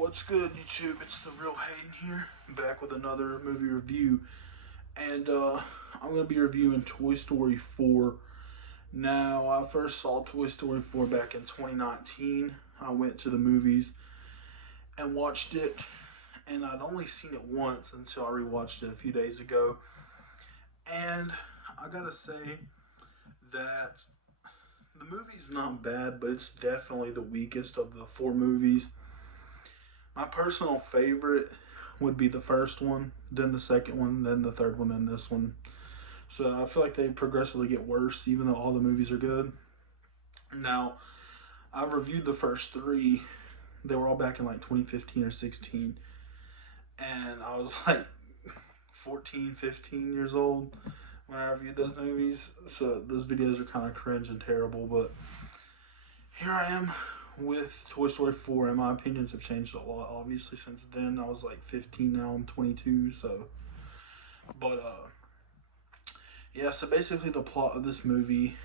What's good, YouTube? It's the real Hayden here, back with another movie review, and I'm gonna be reviewing Toy Story 4. Now, I first saw Toy Story 4 back in 2019. I went to the movies and watched it, and I'd only seen it once until I rewatched it a few days ago. And I gotta say that the movie's not bad, but it's definitely the weakest of the four movies. My personal favorite would be the first one, then the second one, then the third one, then this one. So I feel like they progressively get worse, even though all the movies are good. Now, I've reviewed the first three. They were all back in like 2015 or 16. And I was like 14, 15 years old when I reviewed those movies. So those videos are kind of cringe and terrible. But here I am with Toy Story 4, and my opinions have changed a lot, obviously, since then. I was like 15, now I'm 22, so. But, yeah, so basically the plot of this movie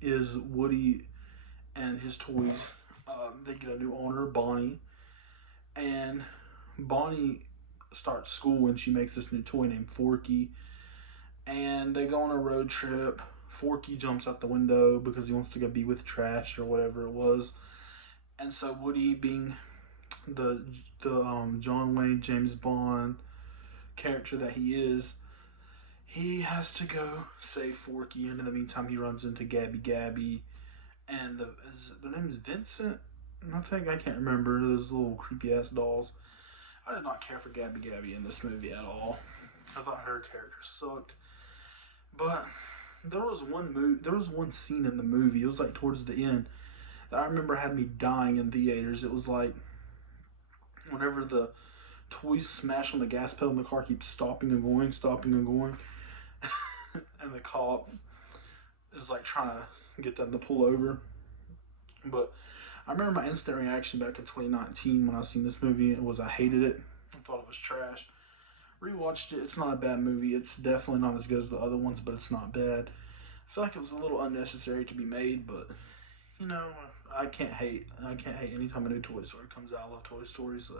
is Woody and his toys. They get a new owner, Bonnie, and Bonnie starts school and she makes this new toy named Forky, and they go on a road trip. Forky jumps out the window because he wants to go be with trash or whatever it was. And so Woody, being the John Wayne James Bond character that he has to go save Forky. And in the meantime, he runs into Gabby Gabby, and the name is Vincent. I can't remember, those little creepy ass dolls. I did not care for Gabby Gabby in this movie at all. I thought her character sucked. But there was one scene in the movie. It was like towards the end that I remember had me dying in theaters. It was like whenever the toys smash on the gas pedal and the car keeps stopping and going, and the cop is like trying to get them to pull over. But I remember my instant reaction back in 2019 when I seen this movie. It was I hated it. I thought it was trash. Rewatched it. It's not a bad movie. It's definitely not as good as the other ones, but it's not bad. I feel like it was a little unnecessary to be made, but you know, I can't hate anytime a new Toy Story comes out. I love Toy Story, so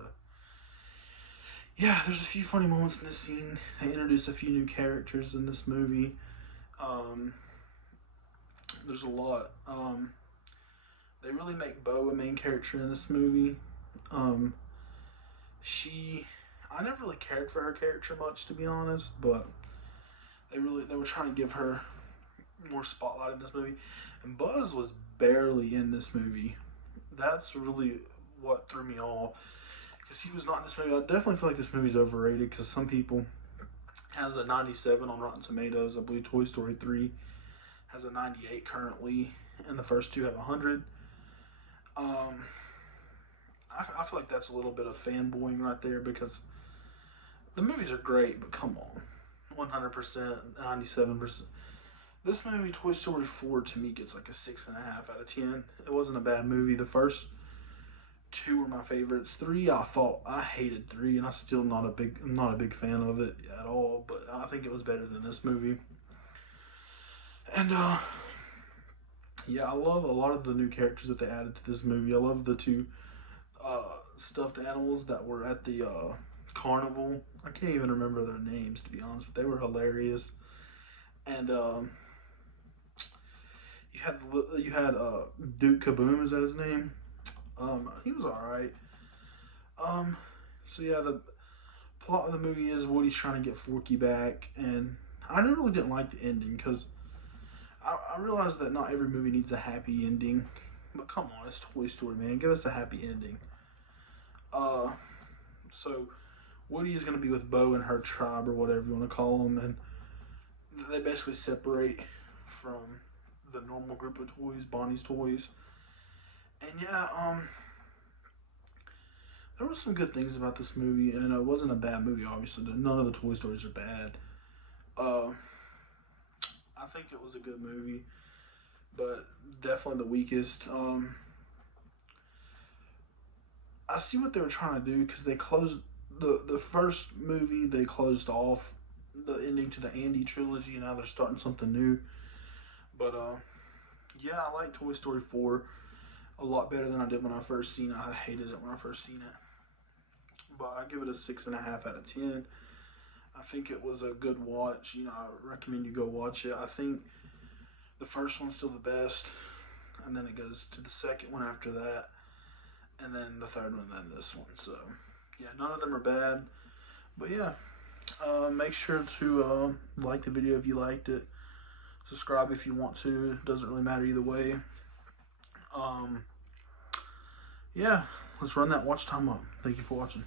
yeah, there's a few funny moments in this scene. They introduce a few new characters in this movie. There's a lot. They really make Bo a main character in this movie. I never really cared for her character much, to be honest, but they were trying to give her more spotlight in this movie. And Buzz was barely in this movie. That's really what threw me off, because he was not in this movie. I definitely feel like this movie's overrated, because some people has a 97 on Rotten Tomatoes. I believe Toy Story 3 has a 98 currently, and the first two have 100. I feel like that's a little bit of fanboying right there, because the movies are great, but come on, 100%, 97%. This movie, Toy Story 4, to me gets like a 6.5 out of 10. It wasn't a bad movie. The first two were my favorites. 3, I hated 3, and I'm not a big fan of it at all. But I think it was better than this movie. And yeah, I love a lot of the new characters that they added to this movie. I love the two stuffed animals that were at the carnival. I can't even remember their names, to be honest, but they were hilarious. And you had Duke Kaboom, is that his name? He was alright. So yeah, the plot of the movie is Woody's trying to get Forky back, and I really didn't like the ending, because I realized that not every movie needs a happy ending. But come on, it's Toy Story, man. Give us a happy ending. So Woody is going to be with Bo and her tribe, or whatever you want to call them, and they basically separate from the normal group of toys, Bonnie's toys. And yeah, there were some good things about this movie, and it wasn't a bad movie, obviously. None of the Toy Stories are bad. I think it was a good movie, but definitely the weakest. I see what they were trying to do, because they closed the first movie. They closed off the ending to the Andy trilogy, and now they're starting something new. But yeah, I like Toy Story 4 a lot better than I did when I first seen it. I hated it when I first seen it. but I give it a 6.5 out of 10. I think it was a good watch. You know, I recommend you go watch it. I think the first one's still the best, and then it goes to the second one after that, and then the third one, and then this one. So, yeah, none of them are bad. But yeah, make sure to like the video if you liked it. Subscribe if you want to. It doesn't really matter either way. Yeah, let's run that watch time up. Thank you for watching.